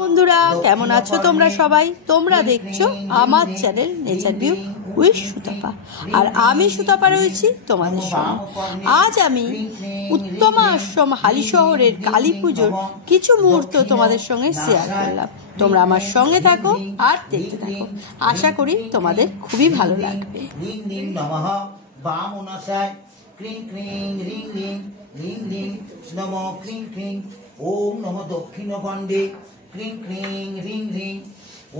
বন্ধুরা কেমন আছো তোমরা সবাই? তোমরা দেখছো আমার channel nature view with Sutapa, আর আমি সুতপা রয়েছি তোমাদের সঙ্গে। আজ আমি উত্তমা আশ্রম হালিশহরের কালী পুজোর কিছু মুহূর্ত তোমাদের সঙ্গে শেয়ার করলাম। তোমরা আমার সঙ্গে থাকো আর দেখতে থাকো, আশা করি তোমাদের খুবই ভালো লাগবে। ক্রিং ক্রিং রিং রিং রিং রিং নম ক্রিং ক্রিং ওম নম দক্ষিণ খণ্ডে ক্রিং ক্রিং রিং রিং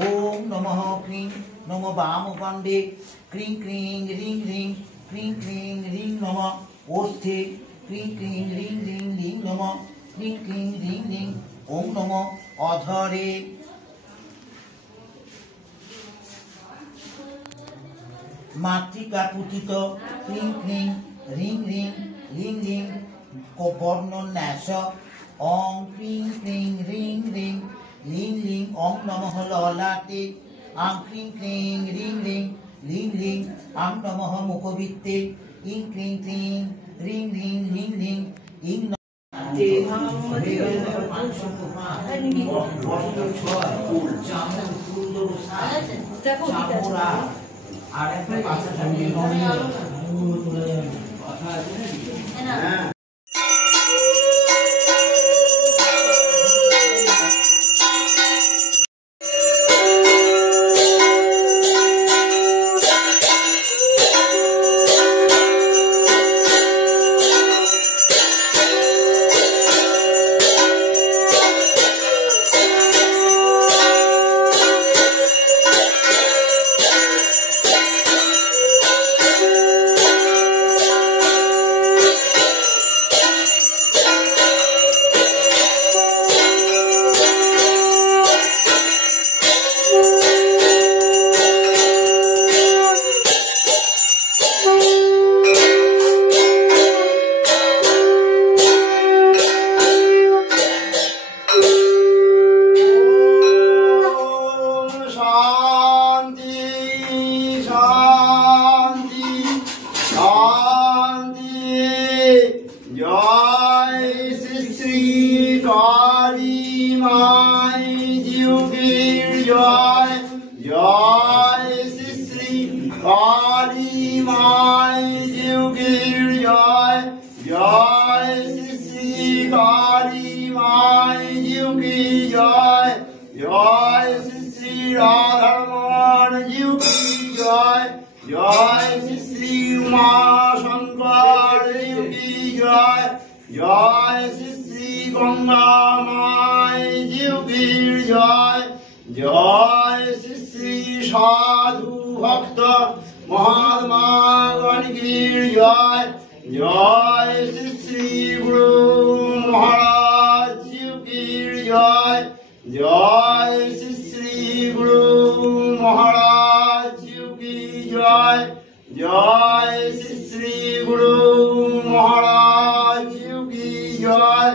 ওম নমঃ ক্রিং নম বাম খণ্ডে ক্রিং ক্রিং রিং রিং ক্রিং ক্রিং রিং নম ওষ্ঠে ক্রিং ক্রিং রিং রিং রিং নম ক্রিং ক্রিং রিং রিং ওম নম অধরে মাতৃকা পুতিত ক্রিং ক্রিং রিং রিং রিং রিং বর্ণন্যাস অং ক্রিং ক্রিং রিং রিং রিং রিং অং নমঃ ললাটে আং ক্রিং ক্রিং রিং রিং রিং রিং আং নমঃ মুখবৃত্তে ইং ক্রিং ক্রিং রিং রিং রিং রিং ইং আর একটা পাশে কথা আছে না। साधु भक्त महात्मा गणगीर जय जय श्री श्री गुरु महाराज की जय जय श्री श्री गुरु महाराज की जय जय श्री श्री गुरु महाराज की जय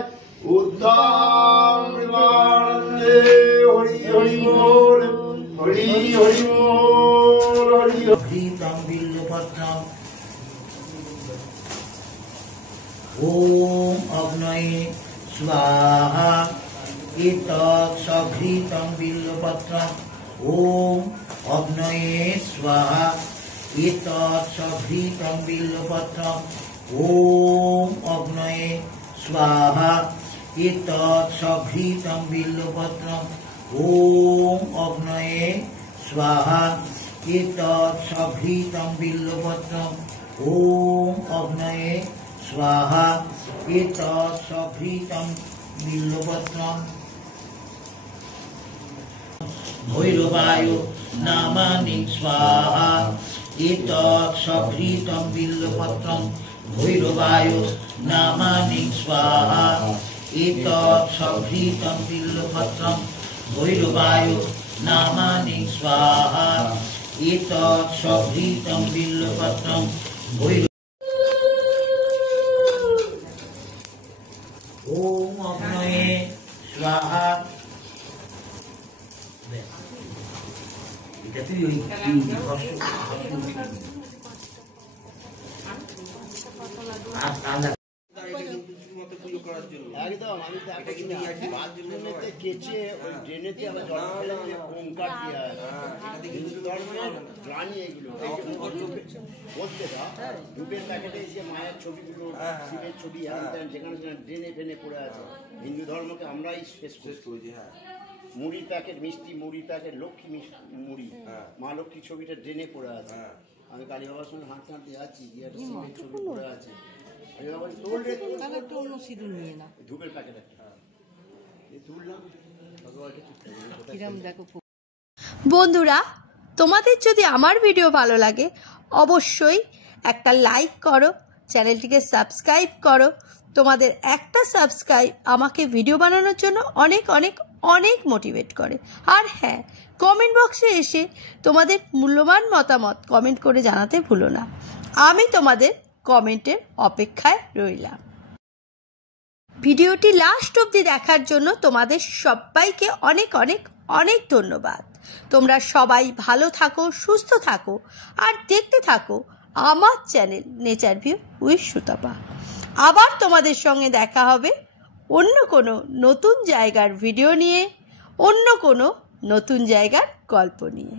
उत्तम प्रेमानंदे हरि हरि बोल हरि हरि बोल हरि घृतं बिल्वपत्रम् ओम अग्नये स्वाहा एतत् सघृतं बिल्वपत्रम् ओम अग्नये स्वाहा एतत् सघृतं बिल्वपत्रम् ओम अग्नये स्वाहा एतत् सघृतं बिल्वपत्रम् ओम अग्नये स्वाहा एतत् सघृतं बिल्वपत्रम् ओम अग्नये स्वाहा एतत् सघृतं बिल्वपत्रम् भैरवाय नामानि स्वाहा एतत् सघृतं बिल्वपत्रम् भैरवाय नामानि स्वाहा एतत् सघृतं बिल्वपत्रम् भैरवाय नामानि स्वाहा एतत् सघृतं बिल्वपत्रम् भैरव ओम अग्नये स्वाहा একদম আমি বাথরুমেতে কেচে ওই ড্রেনেতে আবার জল ফেলে দিয়ে ওঙ্কার দেওয়া আছে। হিন্দু ধর্মের প্রাণী এগুলো বলতে ধূপের প্যাকেটে যে মায়ের ছবিগুলো, শিবের ছবি, যেখানে সেখানে ড্রেনে ফেনে পড়ে আছে। হিন্দু ধর্মকে আমরাই শেষ করেছি। মুড়ির প্যাকেট, মিষ্টি মুড়ির প্যাকেট, লক্ষ্মী মুড়ি, মা লক্ষ্মীর ছবিটা ড্রেনে পড়ে আছে। আমি কালী বাবার সঙ্গে হাঁটতে হাঁটতে যাচ্ছি, গিয়ে একটা শিবের ছবি পড়ে আছে। আমি বাবা তোল সিঁদুর নিয়ে না, ধূপের প্যাকেট একটা তুললাম। বন্ধুরা, তোমাদের যদি আমার ভিডিও ভালো লাগে অবশ্যই একটা লাইক করো, চ্যানেলটিকে সাবস্ক্রাইব করো। তোমাদের একটা সাবস্ক্রাইব আমাকে ভিডিও বানানোর জন্য অনেক অনেক অনেক মোটিভেট করে। আর হ্যাঁ, কমেন্ট বক্সে এসে তোমাদের মূল্যবান মতামত কমেন্ট করে জানাতে ভুলো না। আমি তোমাদের কমেন্টের অপেক্ষায় রইলাম। ভিডিওটি লাস্ট অবধি দেখার জন্য তোমাদের সবাইকে অনেক অনেক অনেক ধন্যবাদ। তোমরা সবাই ভালো থাকো, সুস্থ থাকো আর দেখতে থাকো আমার channel nature view with Sutapa. আবার তোমাদের সঙ্গে দেখা হবে অন্য কোনো নতুন জায়গার ভিডিও নিয়ে, অন্য কোনো নতুন জায়গার গল্প নিয়ে।